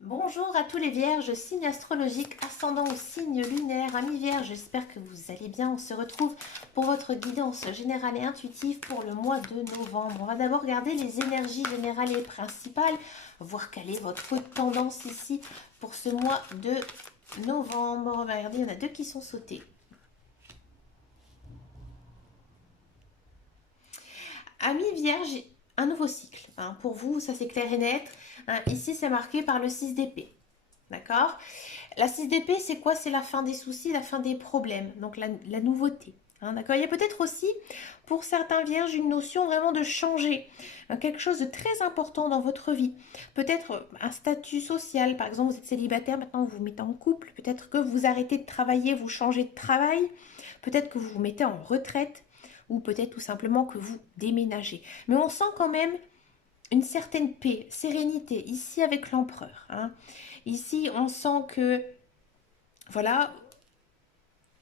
Bonjour à tous les vierges, signe astrologique, ascendant au signe lunaire, amis vierges, j'espère que vous allez bien. On se retrouve pour votre guidance générale et intuitive pour le mois de novembre. On va d'abord regarder les énergies générales et principales, voir quelle est votre tendance ici pour ce mois de novembre. On va regarder, il y en a deux qui sont sautés. Amis vierges, un nouveau cycle. Pour vous, ça c'est clair et net. Ici, c'est marqué par le 6 d'épée. D'accord. La 6 d'épée, c'est quoi? C'est la fin des soucis, la fin des problèmes, donc la nouveauté. D'accord. Il y a peut-être aussi, pour certains vierges, une notion vraiment de changer, quelque chose de très important dans votre vie. Peut-être un statut social, par exemple, vous êtes célibataire, maintenant vous vous mettez en couple, peut-être que vous arrêtez de travailler, vous changez de travail, peut-être que vous vous mettez en retraite, ou peut-être tout simplement que vous déménagez. Mais on sent quand même une certaine paix, sérénité, ici avec l'empereur. Ici, on sent que, voilà,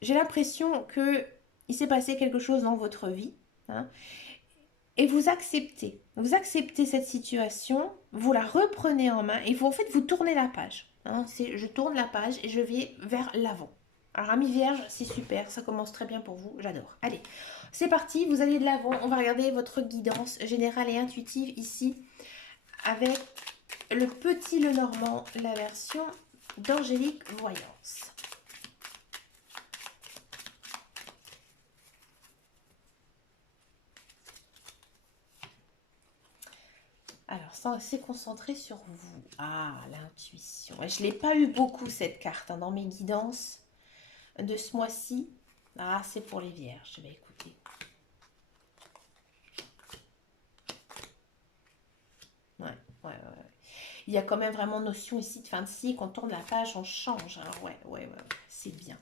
j'ai l'impression que il s'est passé quelque chose dans votre vie, hein, et vous acceptez cette situation, vous la reprenez en main et vous en fait vous tournez la page. C'est je tourne la page et je vais vers l'avant. Alors ami vierge, c'est super, ça commence très bien pour vous, j'adore. Allez, c'est parti, vous allez de l'avant, on va regarder votre guidance générale et intuitive ici avec le petit Lenormand, la version d'Angélique Voyance. Alors, ça s'est concentré sur vous. Ah, l'intuition. Ouais, je ne l'ai pas eu beaucoup cette carte dans mes guidances de ce mois-ci. Ah, c'est pour les vierges. Je vais écouter. Ouais, ouais, ouais. Il y a quand même vraiment notion ici de fin de cycle. Quand on tourne la page, on change. Ouais, ouais, ouais, ouais. C'est bien.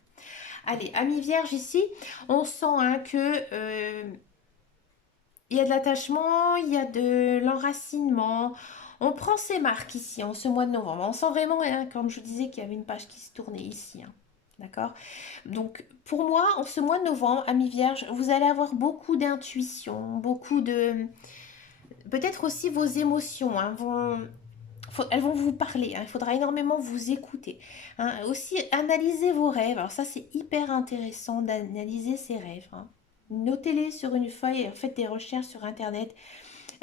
Allez, amis vierges ici, on sent que il y a de l'attachement, il y a de l'enracinement. On prend ses marques ici en ce mois de novembre. On sent vraiment, comme je vous disais, qu'il y avait une page qui se tournait ici. D'accord. Donc, pour moi, en ce mois de novembre, amis vierges, vous allez avoir beaucoup d'intuition, beaucoup de... Peut-être aussi vos émotions elles vont vous parler. Il faudra énormément vous écouter. Aussi, analyser vos rêves. Alors ça, c'est hyper intéressant d'analyser ses rêves. Notez-les sur une feuille, faites des recherches sur Internet.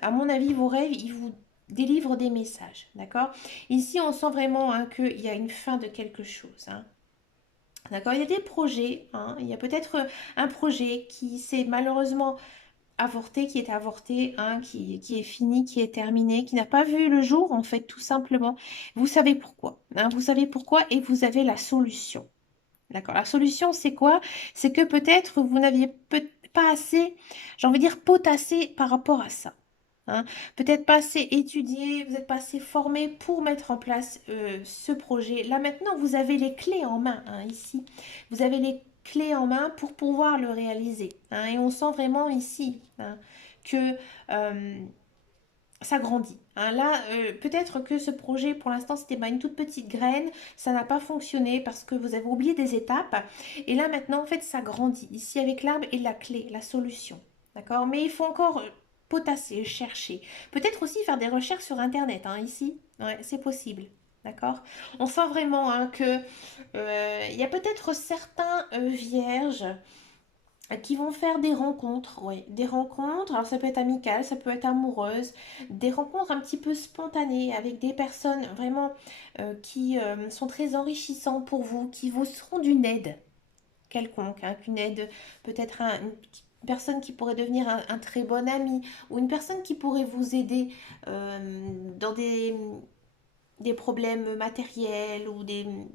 À mon avis, vos rêves, ils vous délivrent des messages, d'accord. Ici, on sent vraiment qu'il y a une fin de quelque chose. D'accord, il y a des projets. Il y a peut-être un projet qui s'est malheureusement avorté, qui est avorté, qui est fini, qui est terminé, qui n'a pas vu le jour, en fait, tout simplement. Vous savez pourquoi. Vous savez pourquoi et vous avez la solution. D'accord. La solution, c'est quoi? C'est que peut-être vous n'aviez pas assez, j'ai envie de dire, potassé par rapport à ça. Hein. Peut-être pas assez étudié, vous n'êtes pas assez formé pour mettre en place ce projet. Là maintenant, vous avez les clés en main ici. Vous avez les clés en main pour pouvoir le réaliser. Et on sent vraiment ici que euh, ça grandit. Là, peut-être que ce projet, pour l'instant, c'était une toute petite graine, ça n'a pas fonctionné parce que vous avez oublié des étapes. Et là, maintenant, en fait, ça grandit. Ici, avec l'arbre et la clé, la solution. D'accord. Mais il faut encore potasser, chercher. Peut-être aussi faire des recherches sur Internet, ici. Ouais, c'est possible. D'accord. On sent vraiment que il y a peut-être certains vierges qui vont faire des rencontres, ouais, des rencontres, alors ça peut être amical, ça peut être amoureuse, des rencontres un petit peu spontanées avec des personnes vraiment qui sont très enrichissantes pour vous, qui vous seront d'une aide quelconque, qu'une aide, peut-être une personne qui pourrait devenir un très bon ami, ou une personne qui pourrait vous aider dans des problèmes matériels, ou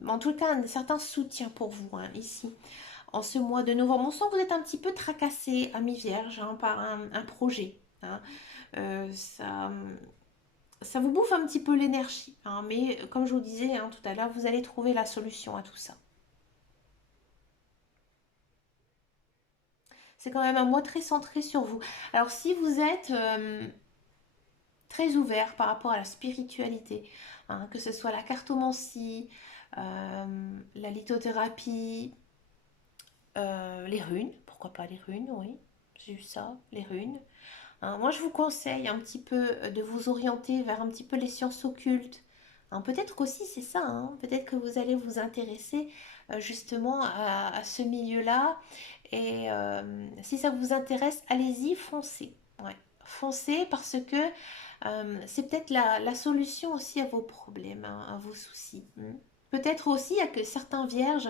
en tout cas un certain soutien pour vous ici en ce mois de novembre. On sent que vous êtes un petit peu tracassé, ami vierge, par un projet. Ça vous bouffe un petit peu l'énergie. Mais comme je vous disais tout à l'heure, vous allez trouver la solution à tout ça. C'est quand même un mois très centré sur vous. Alors si vous êtes très ouvert par rapport à la spiritualité, que ce soit la cartomancie, la lithothérapie, les runes, pourquoi pas les runes, oui, j'ai eu ça, les runes. Moi, je vous conseille un petit peu de vous orienter vers un petit peu les sciences occultes, Hein, peut-être qu'aussi c'est ça, hein, peut-être que vous allez vous intéresser justement à ce milieu-là. Et si ça vous intéresse, allez-y, foncez. Ouais. Foncez parce que c'est peut-être la solution aussi à vos problèmes, hein, à vos soucis. Peut-être aussi il y a que certains vierges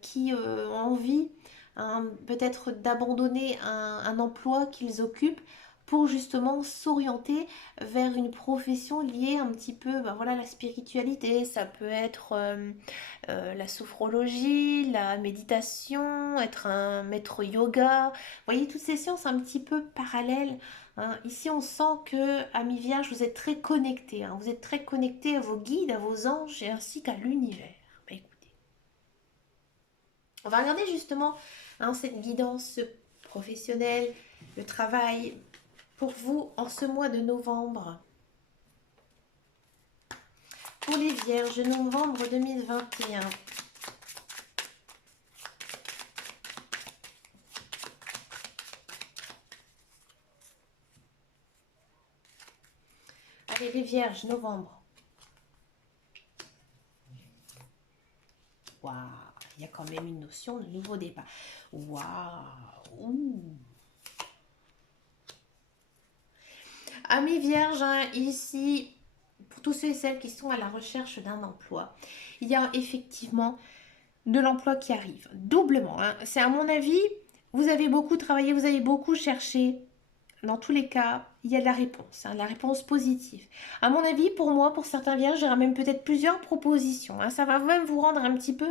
qui ont envie hein, peut-être d'abandonner un emploi qu'ils occupent pour justement s'orienter vers une profession liée un petit peu ben voilà, à la spiritualité. Ça peut être la sophrologie, la méditation, être un maître yoga. Vous voyez, toutes ces sciences un petit peu parallèles. Hein. Ici, on sent que, ami Vierge, vous êtes très connecté. Hein. Vous êtes très connecté à vos guides, à vos anges et ainsi qu'à l'univers. Bah, écoutez, on va regarder justement hein, cette guidance professionnelle, le travail pour vous en ce mois de novembre. Pour les Vierges, novembre 2021. Allez, les Vierges, novembre. Waouh, il y a quand même une notion de nouveau départ. Waouh. Amis vierges, hein, ici, pour tous ceux et celles qui sont à la recherche d'un emploi, il y a effectivement de l'emploi qui arrive. Doublement. Hein. C'est à mon avis, vous avez beaucoup travaillé, vous avez beaucoup cherché. Dans tous les cas, il y a de la réponse positive. À mon avis, pour moi, pour certains vierges, j'aurai même peut-être plusieurs propositions. Hein. Ça va même vous rendre un petit peu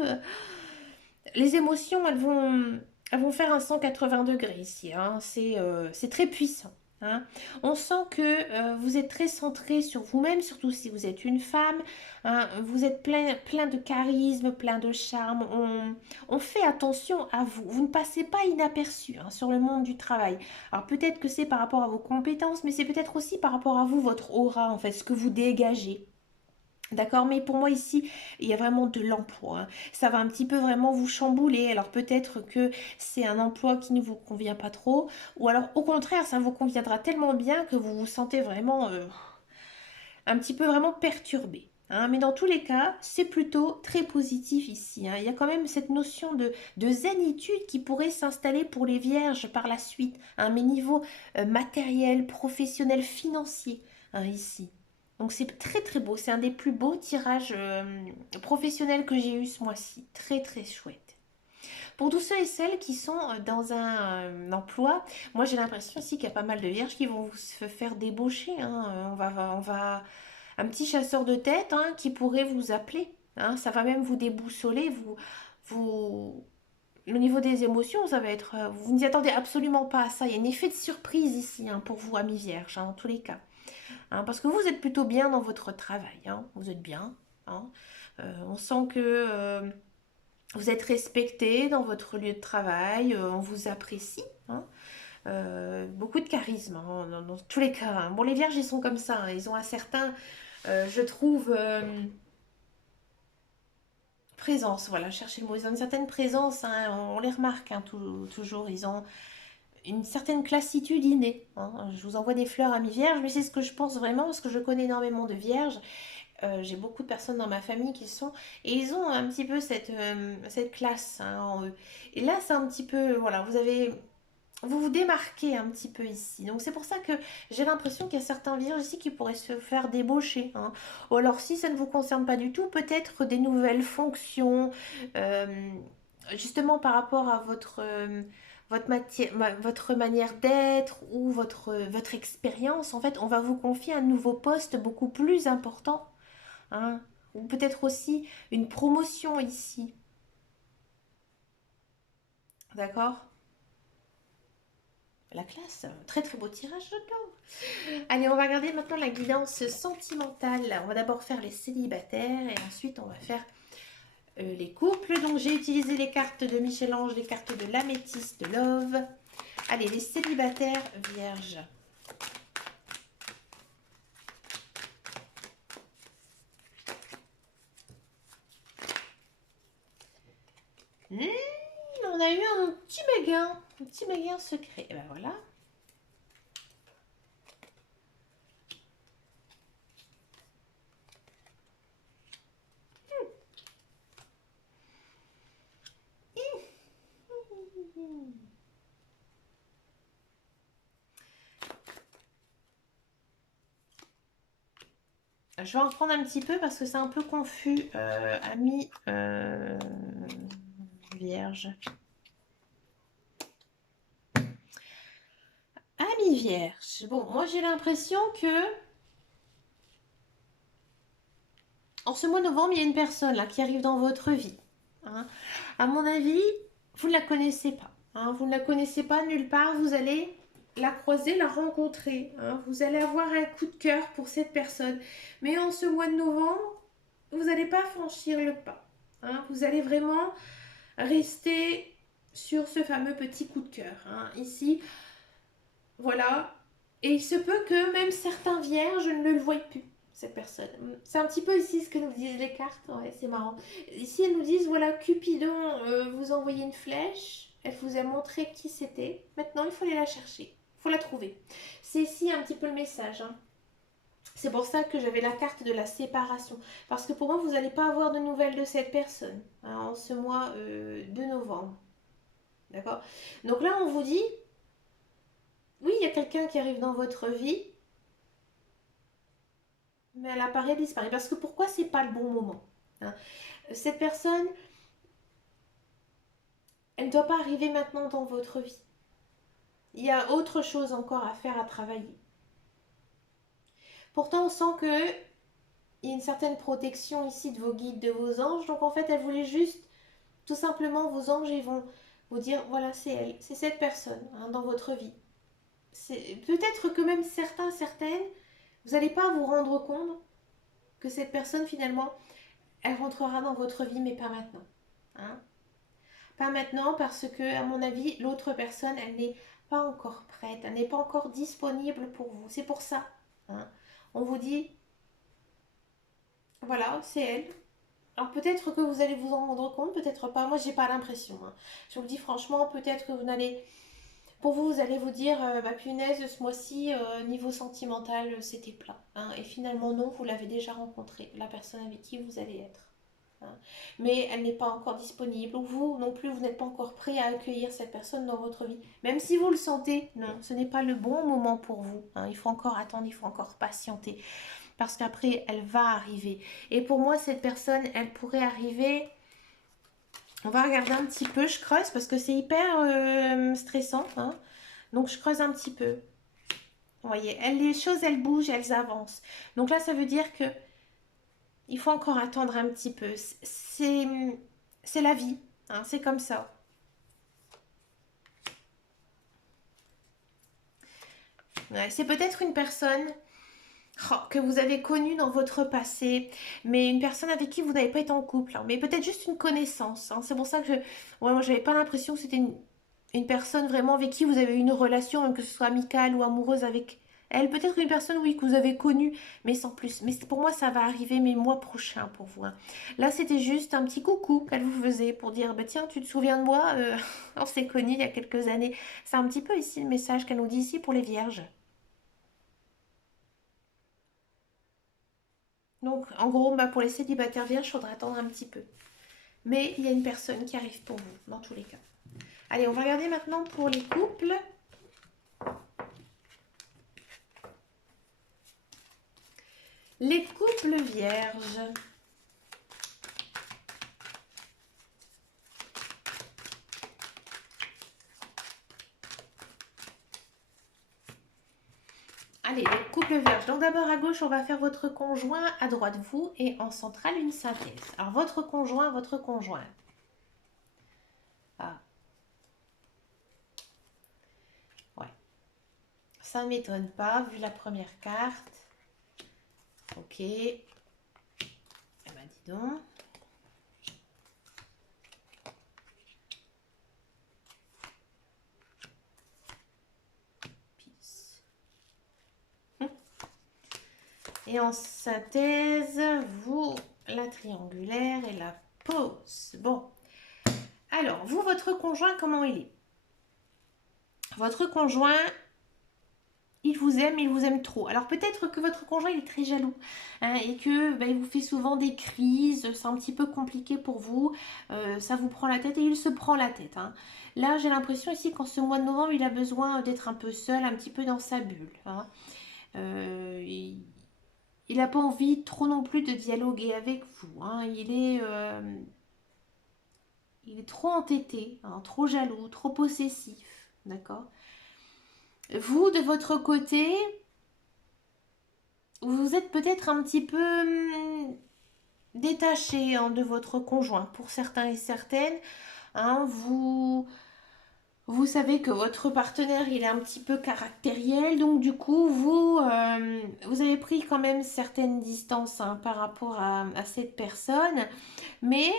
les émotions, elles vont faire un 180 degrés ici. Hein. C'est très puissant. Hein. On sent que vous êtes très centré sur vous-même, surtout si vous êtes une femme. Hein. Vous êtes plein de charisme, plein de charme. On fait attention à vous. Vous ne passez pas inaperçu hein, sur le monde du travail. Alors peut-être que c'est par rapport à vos compétences, mais c'est peut-être aussi par rapport à vous, votre aura, en fait, ce que vous dégagez. D'accord, mais pour moi ici, il y a vraiment de l'emploi. Hein. Ça va un petit peu vraiment vous chambouler. Alors peut-être que c'est un emploi qui ne vous convient pas trop, ou alors au contraire, ça vous conviendra tellement bien que vous vous sentez vraiment un petit peu vraiment perturbé. Hein. Mais dans tous les cas, c'est plutôt très positif ici. Hein. Il y a quand même cette notion de zénitude qui pourrait s'installer pour les vierges par la suite. Hein. Mais niveau matériel, professionnel, financier, hein, ici. Donc c'est très très beau. C'est un des plus beaux tirages professionnels que j'ai eu ce mois-ci. Très très chouette. Pour tous ceux et celles qui sont dans un emploi, moi j'ai l'impression aussi qu'il y a pas mal de vierges qui vont se faire débaucher. Hein. Un petit chasseur de tête hein, qui pourrait vous appeler. Hein. Ça va même vous déboussoler, vous, au niveau des émotions, ça va être. Vous n'y attendez absolument pas à ça. Il y a un effet de surprise ici hein, pour vous, amis vierges, hein, dans tous les cas. Hein, parce que vous êtes plutôt bien dans votre travail. Hein, vous êtes bien. Hein. On sent que vous êtes respecté dans votre lieu de travail. On vous apprécie. Hein. Beaucoup de charisme hein, dans tous les cas. Hein. Bon, les vierges, ils sont comme ça. Hein. Ils ont un certain, je trouve, présence. Voilà, cherchez le mot. Ils ont une certaine présence. Hein, on les remarque hein, toujours. Ils ont une certaine classitude innée. Hein. Je vous envoie des fleurs à mes vierges, mais c'est ce que je pense vraiment parce que je connais énormément de vierges. J'ai beaucoup de personnes dans ma famille qui sont et ils ont un petit peu cette classe hein, en eux. Et là, c'est un petit peu voilà, vous vous démarquez un petit peu ici. Donc c'est pour ça que j'ai l'impression qu'il y a certains vierges ici qui pourraient se faire débaucher. Hein. Ou alors si ça ne vous concerne pas du tout, peut-être des nouvelles fonctions, euh, justement par rapport à votre manière d'être ou votre expérience. En fait, on va vous confier un nouveau poste beaucoup plus important. Hein. Ou peut-être aussi une promotion ici. D'accord? La classe, très très beau tirage de cartes. Allez, on va regarder maintenant la guidance sentimentale. On va d'abord faire les célibataires et ensuite on va faire les couples. Donc j'ai utilisé les cartes de Michel-Ange, les cartes de l'améthyste de Love. Allez, les célibataires vierges. On a eu un petit méga secret. Et ben voilà. Je vais en reprendre un petit peu parce que c'est un peu confus, ami vierge. Ami vierge. Bon, moi j'ai l'impression que en ce mois de novembre, il y a une personne là qui arrive dans votre vie. Hein. À mon avis, vous ne la connaissez pas. Hein. Vous ne la connaissez pas nulle part. Vous allez la croiser, la rencontrer. Hein. Vous allez avoir un coup de cœur pour cette personne. Mais en ce mois de novembre, vous n'allez pas franchir le pas. Hein. Vous allez vraiment rester sur ce fameux petit coup de cœur. Hein. Ici, voilà. Et il se peut que même certains vierges ne le voient plus, cette personne. C'est un petit peu ici ce que nous disent les cartes. Ouais, c'est marrant. Ici, elles nous disent, voilà, Cupidon vous a envoyé une flèche. Elle vous a montré qui c'était. Maintenant, il faut aller la chercher. Il faut la trouver. C'est ici un petit peu le message. Hein. C'est pour ça que j'avais la carte de la séparation. Parce que pour moi, vous n'allez pas avoir de nouvelles de cette personne hein, en ce mois de novembre. D'accord. Donc là, on vous dit, oui, il y a quelqu'un qui arrive dans votre vie, mais elle apparaît, disparaît. Parce que pourquoi c'est pas le bon moment hein. Cette personne, elle ne doit pas arriver maintenant dans votre vie. Il y a autre chose encore à faire, à travailler. Pourtant, on sent que il y a une certaine protection ici de vos guides, de vos anges. Donc en fait, elle voulait juste, tout simplement, vos anges, ils vont vous dire, voilà, c'est elle, c'est cette personne hein, dans votre vie. Peut-être que même certaines, vous n'allez pas vous rendre compte que cette personne, finalement, elle rentrera dans votre vie, mais pas maintenant. Hein. Pas maintenant parce que, à mon avis, l'autre personne, elle n'est pas encore prête, elle n'est pas encore disponible pour vous. C'est pour ça. Hein. On vous dit, voilà, c'est elle. Alors peut-être que vous allez vous en rendre compte, peut-être pas. Moi, j'ai pas l'impression. Hein. Je vous le dis franchement, peut-être que vous n'allez, pour vous, vous allez vous dire, bah punaise, ce mois-ci, niveau sentimental, c'était plat. Hein. Et finalement, non, vous l'avez déjà rencontré, la personne avec qui vous allez être. Hein. Mais elle n'est pas encore disponible, ou vous non plus, vous n'êtes pas encore prêt à accueillir cette personne dans votre vie. Même si vous le sentez, non, ce n'est pas le bon moment pour vous. Hein. Il faut encore attendre, il faut encore patienter. Parce qu'après, elle va arriver. Et pour moi, cette personne, elle pourrait arriver... On va regarder un petit peu, je creuse parce que c'est hyper stressant. Hein. Donc, je creuse un petit peu. Vous voyez, les choses, elles bougent, elles avancent. Donc là, ça veut dire que il faut encore attendre un petit peu. C'est la vie. Hein, c'est comme ça. Ouais, c'est peut-être une personne que vous avez connue dans votre passé, mais une personne avec qui vous n'avez pas été en couple. Hein, mais peut-être juste une connaissance. Hein, c'est pour ça que ouais, moi, j'avais pas l'impression que c'était une personne vraiment avec qui vous avez eu une relation, même que ce soit amicale ou amoureuse avec elle. Peut-être une personne, oui, que vous avez connue, mais sans plus. Mais pour moi, ça va arriver mes mois prochains pour vous. Hein. Là, c'était juste un petit coucou qu'elle vous faisait pour dire, bah, tiens, tu te souviens de moi on s'est connus il y a quelques années. C'est un petit peu ici le message qu'elle nous dit ici pour les vierges. Donc, en gros, bah, pour les célibataires vierges, il faudra attendre un petit peu. Mais il y a une personne qui arrive pour vous, dans tous les cas. Allez, on va regarder maintenant pour les couples. Les couples vierges. Allez, les couples vierges. Donc d'abord à gauche, on va faire votre conjoint, à droite vous, et en centrale, une synthèse. Alors votre conjoint, votre conjoint. Ah, ouais. Ça ne m'étonne pas, vu la première carte. Ok. Eh ben, dis donc. Peace. Et en synthèse, vous, la triangulaire et la pause. Bon. Alors, vous, votre conjoint, comment il est? Votre conjoint, il vous aime trop. Alors peut-être que votre conjoint il est très jaloux hein, et que bah, il vous fait souvent des crises, c'est un petit peu compliqué pour vous, ça vous prend la tête et il se prend la tête. Hein. Là j'ai l'impression ici qu'en ce mois de novembre il a besoin d'être un peu seul, un petit peu dans sa bulle. Hein. Il, il n'a pas envie trop non plus de dialoguer avec vous, hein. Il est trop entêté, hein, trop jaloux, trop possessif, d'accord? Vous, de votre côté, vous êtes peut-être un petit peu détaché, hein, de votre conjoint. Pour certains et certaines, hein, vous savez que votre partenaire, il est un petit peu caractériel, donc du coup, vous avez pris quand même certaines distances, hein, par rapport à cette personne, mais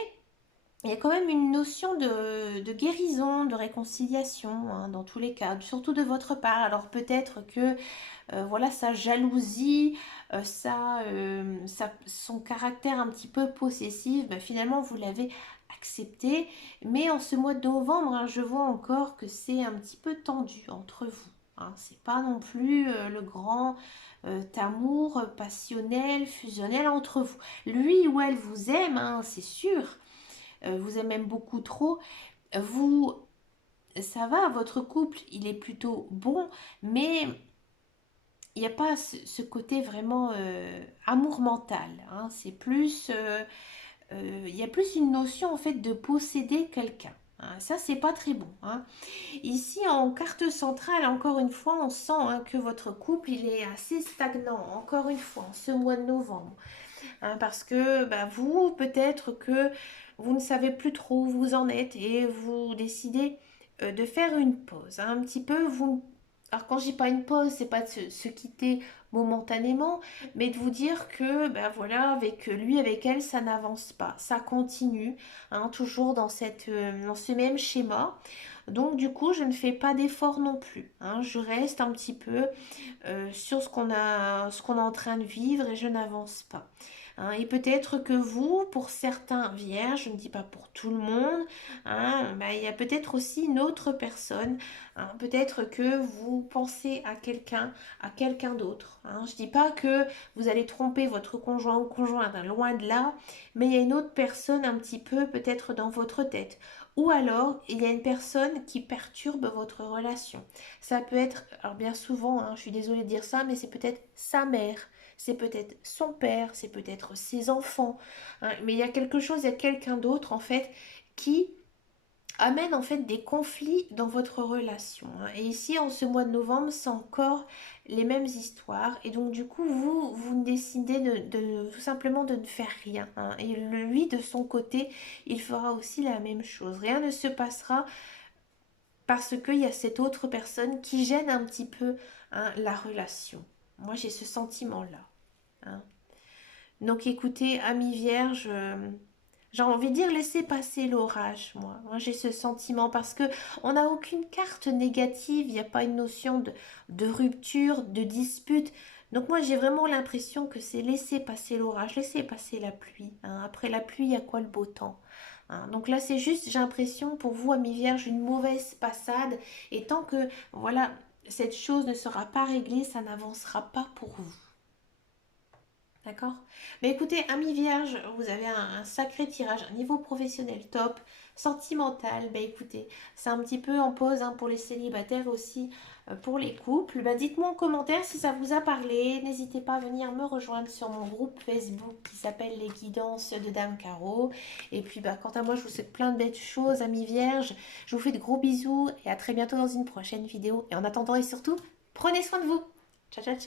il y a quand même une notion de guérison, de réconciliation, hein, dans tous les cas, surtout de votre part. Alors peut-être que voilà, sa jalousie, son caractère un petit peu possessif, ben, finalement vous l'avez accepté. Mais en ce mois de novembre, hein, je vois encore que c'est un petit peu tendu entre vous, hein. C'est pas non plus le grand amour passionnel, fusionnel entre vous. Lui ou elle vous aime, hein, c'est sûr. Vous aime même beaucoup trop. Vous, ça va, votre couple, il est plutôt bon, mais il n'y a pas ce côté vraiment amour mental, hein. C'est plus, il y a plus une notion en fait de posséder quelqu'un, hein. Ça, c'est pas très bon, hein. Ici, en carte centrale, encore une fois, on sent, hein, que votre couple, il est assez stagnant, encore une fois, en ce mois de novembre, hein, parce que bah, vous, peut-être que vous ne savez plus trop où vous en êtes et vous décidez de faire une pause, hein, un petit peu. Alors quand je dis pas une pause, c'est pas de se quitter momentanément, mais de vous dire que ben voilà, avec lui, avec elle, ça n'avance pas, ça continue, hein, toujours dans ce même schéma. Donc du coup, je ne fais pas d'effort non plus, hein. Je reste un petit peu sur ce qu'on est en train de vivre et je n'avance pas, hein. Et peut-être que vous, pour certains vierges, je ne dis pas pour tout le monde, hein, bah, il y a peut-être aussi une autre personne, hein. Peut-être que vous pensez à quelqu'un d'autre, hein. Je ne dis pas que vous allez tromper votre conjoint ou conjointe, hein, loin de là, mais il y a une autre personne un petit peu peut-être dans votre tête. Ou alors, il y a une personne qui perturbe votre relation. Ça peut être, alors bien souvent, hein, je suis désolée de dire ça, mais c'est peut-être sa mère, c'est peut-être son père, c'est peut-être ses enfants, hein. Mais il y a quelque chose, il y a quelqu'un d'autre en fait qui amène en fait des conflits dans votre relation, hein. Et ici, en ce mois de novembre, c'est encore les mêmes histoires. Et donc du coup, vous décidez tout simplement de ne faire rien, hein. Et lui, de son côté, il fera aussi la même chose. Rien ne se passera parce qu'il y a cette autre personne qui gêne un petit peu, hein, la relation. Moi, j'ai ce sentiment-là, hein. Donc écoutez, amis vierges, j'ai envie de dire laissez passer l'orage, moi. Moi, j'ai ce sentiment parce que on n'a aucune carte négative, il n'y a pas une notion de rupture, de dispute. Donc moi, j'ai vraiment l'impression que c'est laisser passer l'orage, laisser passer la pluie, hein. Après la pluie, il y a quoi le beau temps, hein. Donc là, c'est juste, j'ai l'impression pour vous, amis vierges, une mauvaise passade. Et tant que, voilà, cette chose ne sera pas réglée, ça n'avancera pas pour vous. D'accord? Mais écoutez, amis vierge, vous avez un sacré tirage, un niveau professionnel top, sentimental, bah écoutez, c'est un petit peu en pause, hein, pour les célibataires aussi, pour les couples. Bah dites-moi en commentaire si ça vous a parlé, n'hésitez pas à venir me rejoindre sur mon groupe Facebook qui s'appelle Les Guidances de Dame Caro. Et puis bah quant à moi, je vous souhaite plein de belles choses, amis vierges, je vous fais de gros bisous et à très bientôt dans une prochaine vidéo. Et en attendant et surtout, prenez soin de vous. Ciao ciao ciao.